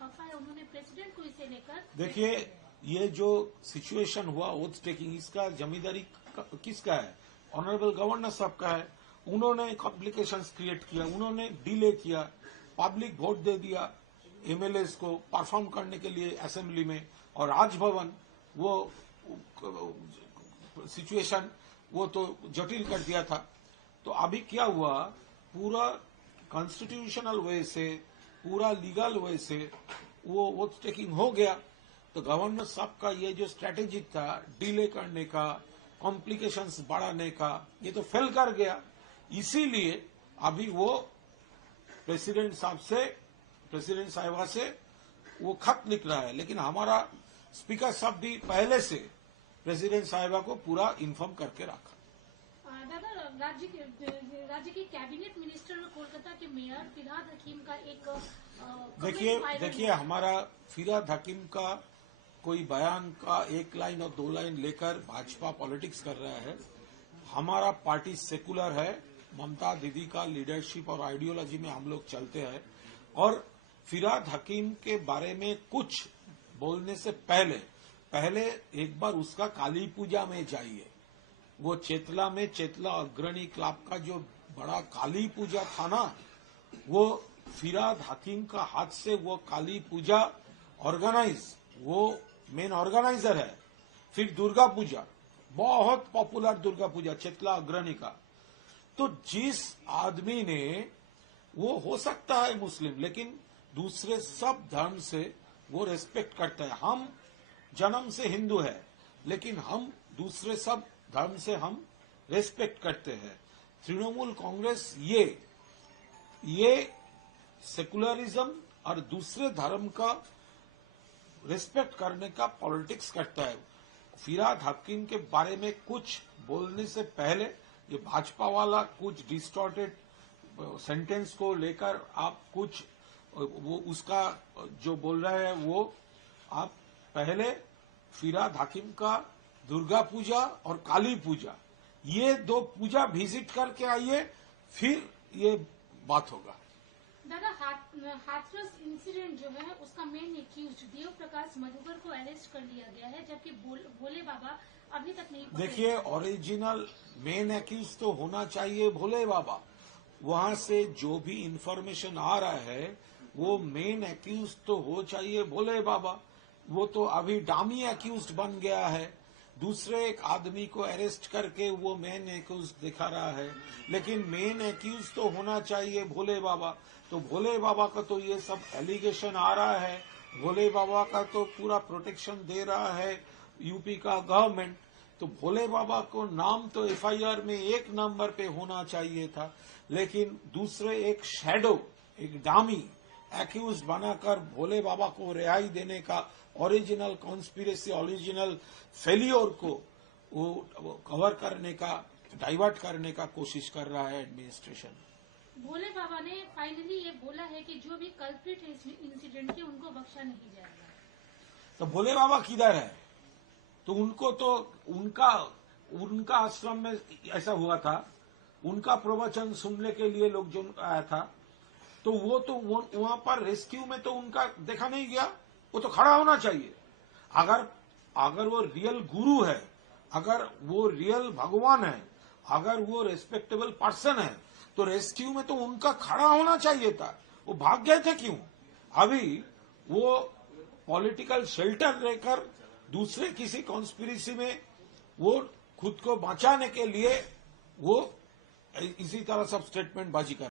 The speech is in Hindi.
खफा है उन्होंने प्रेसिडेंट को इसे लेकर। देखिए, ये जो सिचुएशन हुआ ओथ टेकिंग, इसका जिम्मेदारी किसका है? ऑनरेबल गवर्नर साहब का है। उन्होंने कॉम्प्लिकेशंस क्रिएट किया, उन्होंने डिले किया, पब्लिक वोट दे दिया एमएलएस को परफॉर्म करने के लिए असेंबली में, और राजभवन वो सिचुएशन वो तो जटिल कर दिया था। तो अभी क्या हुआ, पूरा कॉन्स्टिट्यूशनल वे से, पूरा लीगल वे से वो वोट टेकिंग हो गया। तो गवर्नर साहब का ये जो स्ट्रेटेजी था डिले करने का, कॉम्प्लिकेशंस बढ़ाने का, ये तो फेल कर गया। इसीलिए अभी वो प्रेसिडेंट साहिबा से वो खत लिख रहा है। लेकिन हमारा स्पीकर साहब भी पहले से प्रेसिडेंट साहिबा को पूरा इन्फॉर्म करके रखा। दादा, राज्य की कैबिनेट मिनिस्टर और कोलकाता के मेयर फिरहाद हकीम का एक देखिए हमारा फिरहाद हकीम का कोई बयान का एक लाइन और 2 लाइन लेकर भाजपा पॉलिटिक्स कर रहा है। हमारा पार्टी सेकुलर है, ममता दीदी का लीडरशिप और आइडियोलॉजी में हम लोग चलते हैं। और फिरहाद हकीम के बारे में कुछ बोलने से पहले एक बार उसका काली पूजा में जाइए। वो चेतला में चेतला अग्रणी क्लब का जो बड़ा काली पूजा था ना, वो फिरहाद हकीम का हाथ से वो काली पूजा वो मेन ऑर्गेनाइजर है। फिर दुर्गा पूजा, बहुत पॉपुलर दुर्गा पूजा चेतला अग्रणी का। तो जिस आदमी ने, वो हो सकता है मुस्लिम, लेकिन दूसरे सब धर्म से वो रेस्पेक्ट करता है। हम जन्म से हिंदू है, लेकिन हम दूसरे सब धर्म से हम रेस्पेक्ट करते हैं। तृणमूल कांग्रेस ये सेकुलरिज्म और दूसरे धर्म का रेस्पेक्ट करने का पॉलिटिक्स करता है। फिरहाद हकीम के बारे में कुछ बोलने से पहले ये भाजपा वाला कुछ डिस्टॉर्टेड सेंटेंस को लेकर आप कुछ वो उसका जो बोल रहे हैं, वो आप पहले फिरहाद हकीम का दुर्गा पूजा और काली पूजा, ये 2 पूजा विजिट करके आइए, फिर ये बात होगा। दादा, हाथरस इंसिडेंट जो है उसका मेन एक्यूज्ड देव प्रकाश मधुकर को अरेस्ट कर लिया गया है, जबकि भोले बाबा अभी तक नहीं। देखिए, ओरिजिनल मेन एक्यूज तो होना चाहिए भोले बाबा। वहां से जो भी इंफॉर्मेशन आ रहा है वो मेन एक्यूज तो हो चाहिए भोले बाबा। वो तो अभी डामी एक्यूज बन गया है, दूसरे एक आदमी को अरेस्ट करके वो मेन एक्यूज दिखा रहा है। लेकिन मेन एक्यूज तो होना चाहिए भोले बाबा। तो भोले बाबा का तो ये सब एलिगेशन आ रहा है, भोले बाबा का तो पूरा प्रोटेक्शन दे रहा है यूपी का गवर्नमेंट। तो भोले बाबा को नाम तो एफआईआर में 1 नंबर पे होना चाहिए था, लेकिन दूसरे एक शैडो, एक डामी एक्यूज बनाकर भोले बाबा को रिहाई देने का, ओरिजिनल कॉन्स्पिरेसी, ओरिजिनल फेलियर को वो कवर करने का, डाइवर्ट करने का कोशिश कर रहा है एडमिनिस्ट्रेशन। भोले बाबा ने फाइनली ये बोला है कि जो भी कल्प्रिट है इस इंसिडेंट के, उनको बख्शा नहीं जाएगा। तो भोले बाबा किधर है? तो उनको तो उनका आश्रम में ऐसा हुआ था, उनका प्रवचन सुनने के लिए लोग जो आया था, तो वहां पर रेस्क्यू में तो उनका देखा नहीं गया। वो तो खड़ा होना चाहिए। अगर वो रियल गुरु है, अगर वो रियल भगवान है, अगर वो रेस्पेक्टेबल पर्सन है, तो रेस्क्यू में तो उनका खड़ा होना चाहिए था। वो भाग गए थे क्यों? अभी वो पॉलिटिकल शेल्टर लेकर दूसरे किसी कॉन्स्पिरेसी में वो खुद को बचाने के लिए वो इसी तरह सब स्टेटमेंट बाजी कर